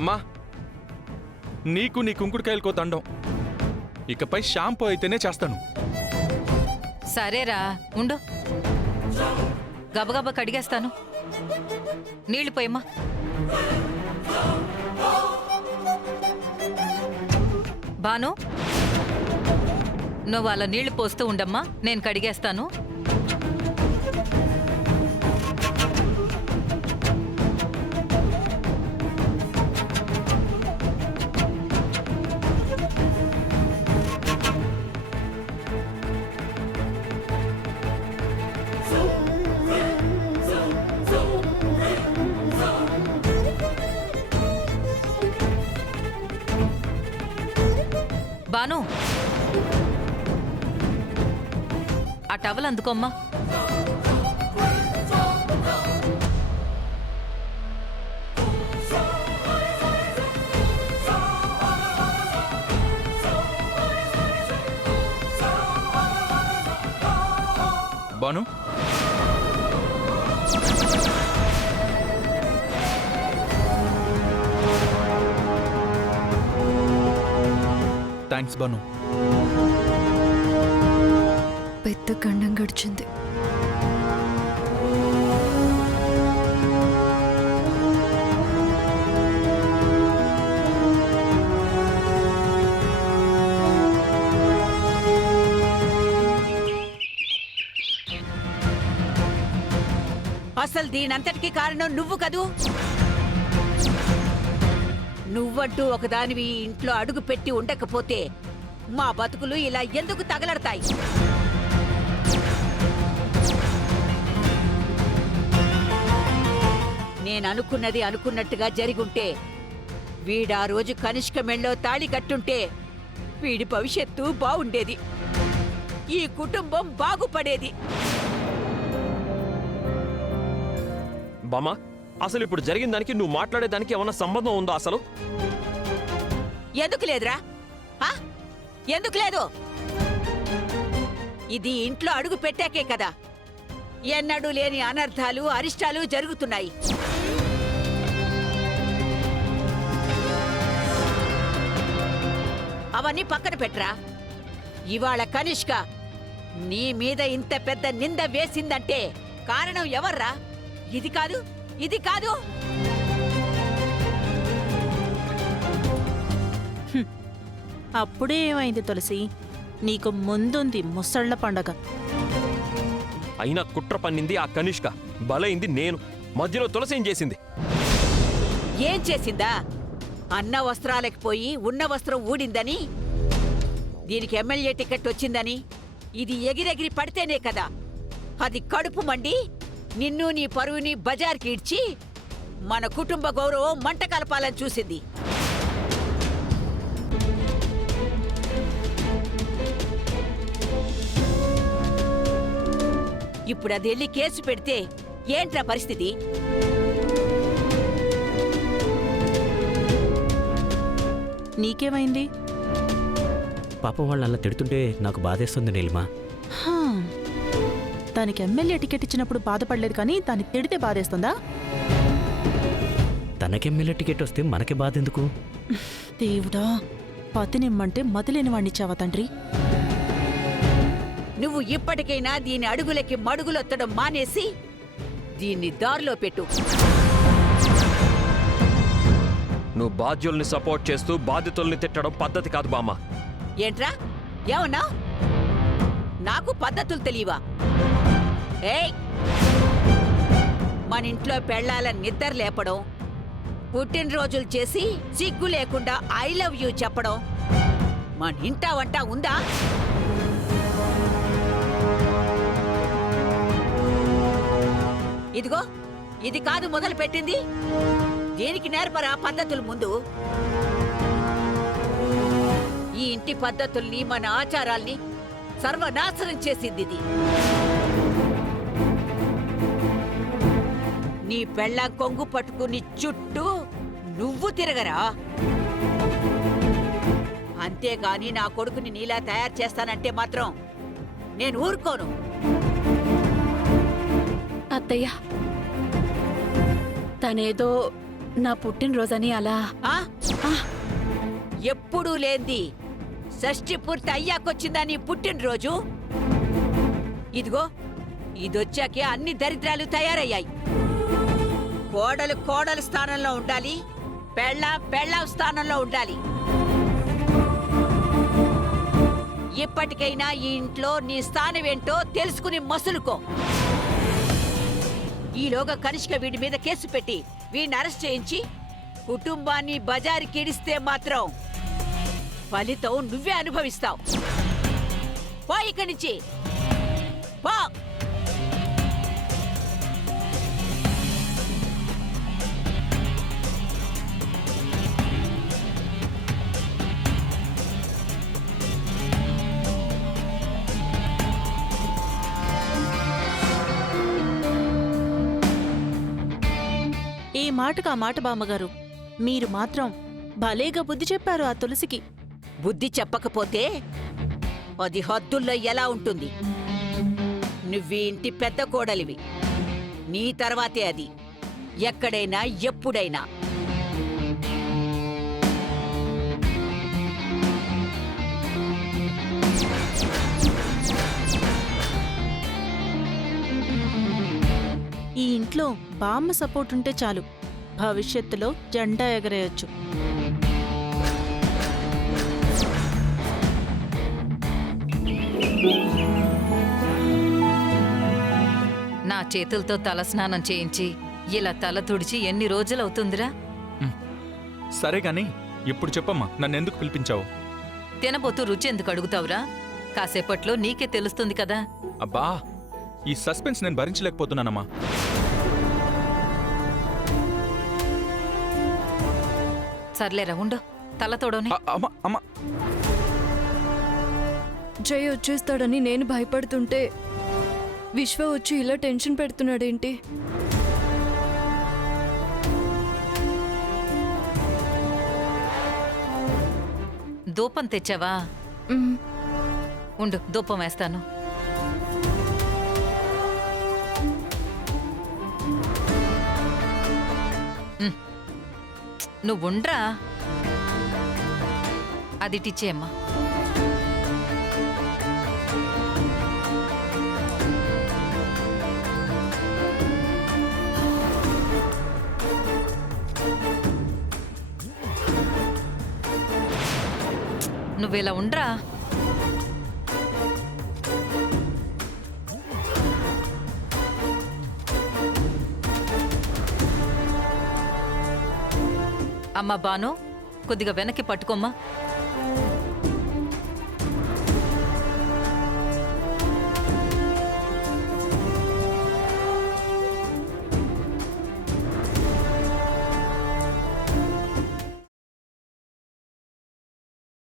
అమ్మా, నీకు నీ కుంకుడుకాయలకో దండం. ఇకపై షాంపూ అయితేనే చేస్తాను. సరేరా ఉండు, గబగబా కడిగేస్తాను. నీళ్లు పోయమ్మా. బాను, నువ్వు అలా నీళ్లు పోస్తూ ఉండమ్మా, నేను కడిగేస్తాను. బాను, ఆ టవల్ అందుకోమ్మా. బాను, థ్యాంక్స్ బాను. పెద్ద గండం గడిచింది. అసలు దీనంతటికీ కారణం నువ్వు కదూ. నువ్వంటూ ఒకదానివి ఇంట్లో అడుగు పెట్టి ఉండకపోతే మా బతుకులు ఇలా ఎందుకు తగలడతాయి? నేననుకున్నది అనుకున్నట్టుగా జరిగుంటే, వీడా రోజు కనిష్క మెళ్ళో తాళి కట్టుంటే వీడి భవిష్యత్తు బావుండేది, ఈ కుటుంబం బాగుపడేది. బామా, అసలు ఇప్పుడు జరిగిన దానికి నువ్వు మాట్లాడేదానికి ఏమన్నా సంబంధం ఉందా అసలు? ఎందుకు లేదురా? ఎందుకు లేదు? ఇది ఇంట్లో అడుగు పెట్టాకే కదా ఎన్నడూ లేని అనర్థాలు అరిష్టాలు జరుగుతున్నాయి. అవన్నీ పక్కన పెట్టరా. ఇవాళ కనిష్క నీ మీద ఇంత పెద్ద నింద వేసిందంటే కారణం ఎవర్రా? ఇది కాదు, ఇది కాదు. అప్పుడే ఏమైంది తులసి? నీకు ముందుంది ముసళ్ల పండగ. అయినా కుట్ర పన్నింది ఆ కనిష్క, బలైంది నేను. మధ్యలో తులసి ఏం చేసింది? ఏం చేసిందా? అన్న వస్త్రాలకు పోయి ఉన్న వస్త్రం ఊడిందని, దీనికి ఎమ్మెల్యే టికెట్ వచ్చిందని ఇది ఎగిరెగిరి పడితేనే కదా అది కడుపు మండి నిన్ను నీ పరువుని బజార్కి ఇడ్చి మన కుటుంబ గౌరవం మంట కలపాలని చూసింది. ఇప్పుడు అది వెళ్ళి కేసు పెడితే ఏంట్రా పరిస్థితి? నీకేమైంది? పాపం వాళ్ళు అలా తిడుతుంటే నాకు బాధేస్తుంది నీలిమా. దానికి ఎమ్మెల్యే టికెట్ ఇచ్చినప్పుడు బాధపడలేదు, కానీ దాన్ని తిడితే బాధేస్తుందా? తనకి ఎమ్మెల్యే టికెట్ వస్తే మనకి బాధ ఎందుకు? దేవుడా, పతినిమ్మంటే మతిలేని వాణ్ణిచ్చావా తండ్రి? నువ్వు ఇప్పటికైనా దీని అడుగులకి మడుగులొత్తడం మానేసి దీన్ని దారిలో పెట్టు. నువ్వు బాధ్యుల్ని సపోర్ట్ చేస్తూ బాధితుల్ని తిట్టడం పద్ధతి కాదు బామ్మ. ఏంట్రా? ఏమన్నా? నాకు పద్ధతులు తెలియవా? ఏయ్, మన ఇంట్లో పెళ్ళాల నిద్ర లేపడం, పుట్టినరోజులు చేసి సిగ్గు లేకుండా ఐ లవ్ యూ చెప్పడం మన ఇంటా వంట ఉందా? ఇదిగో ఇది కాదు మొదలు పెట్టింది. దేనికి నేర్పరా పద్ధతులు? ముందు ఈ ఇంటి పద్ధతుల్ని మన ఆచారాల్ని సర్వనాశనం చేసింది ఇది. నీ పెళ్ళాం కొంగు పట్టుకుని చుట్టూ నువ్వు తిరగరా. అంతేగాని నా కొడుకుని నీలా తయారు చేస్తానంటే మాత్రం నేను ఊరుకోను. అత్తయ్య, తనేదో నా పుట్టినరోజని అలా ఆ? ఎప్పుడూ లేంది షష్ఠి పూర్తి అయ్యాకొచ్చిందా నీ పుట్టినరోజు? ఇదిగో ఇదొచ్చాకే అన్ని దరిద్రాలు తయారయ్యాయి. కోడలు కోడలు స్థానంలో ఉండాలి, పెళ్ళాం స్థానంలో ఉండాలి. ఇప్పటికైనా ఈ ఇంట్లో నీ స్థానం ఏంటో తెలుసుకుని మసులుకో. ఈలోగా కనిష్క వీడి మీద కేసు పెట్టి వీడిని అరెస్ట్ చేయించి కుటుంబాన్ని బజారుకి ఈడిస్తే మాత్రం ఫలితం నువ్వే అనుభవిస్తావు. పో ఇక్కడి నుంచి, పో. ఈ మాటకు ఆ మాట బామ్మగారు. మీరు మాత్రం భలేగా బుద్ధి చెప్పారు ఆ తులసికి. బుద్ధి చెప్పకపోతే అది హద్దుల్లో ఎలా ఉంటుంది? నువ్వీ ఇంటి పెద్ద కోడలివి. నీ తర్వాతే అది, ఎక్కడైనా ఎప్పుడైనా. ఈ ఇంట్లో బామ్మ సపోర్ట్ ఉంటే చాలు, భవిష్యత్తులో జెండా ఎగరేయొచ్చు. నా చేతులతో తలస్నానం చేయించి ఇలా తల తుడిచి ఎన్ని రోజులవుతుందిరా? సరే గాని ఇప్పుడు చెప్పమ్మా, నన్నెందుకు పిలిపించావు? తినబోతూ రుచి ఎందుకు అడుగుతావురా? కాసేపట్లో నీకే తెలుస్తుంది కదా. అబ్బా, ఈ సస్పెన్స్ నేను భరించలేకపోతున్నానమ్మా. సర్లేరా, ఉండు, తల తోడని. అమ్మా, జై వచ్చేస్తాడని నేను భయపడుతుంటే విశ్వ వచ్చి ఇలా టెన్షన్ పెడుతున్నాడేంటి? దూపం తెచ్చావా? మ్, ఉండు, దూపం వేస్తాను. నువ్వుండ్రా. అది టిచ్చేయమ్మా. నువ్వేలా ఉండ్రా. అమ్మా బాను, కొద్దిగా వెనక్కి పట్టుకోమ్మా.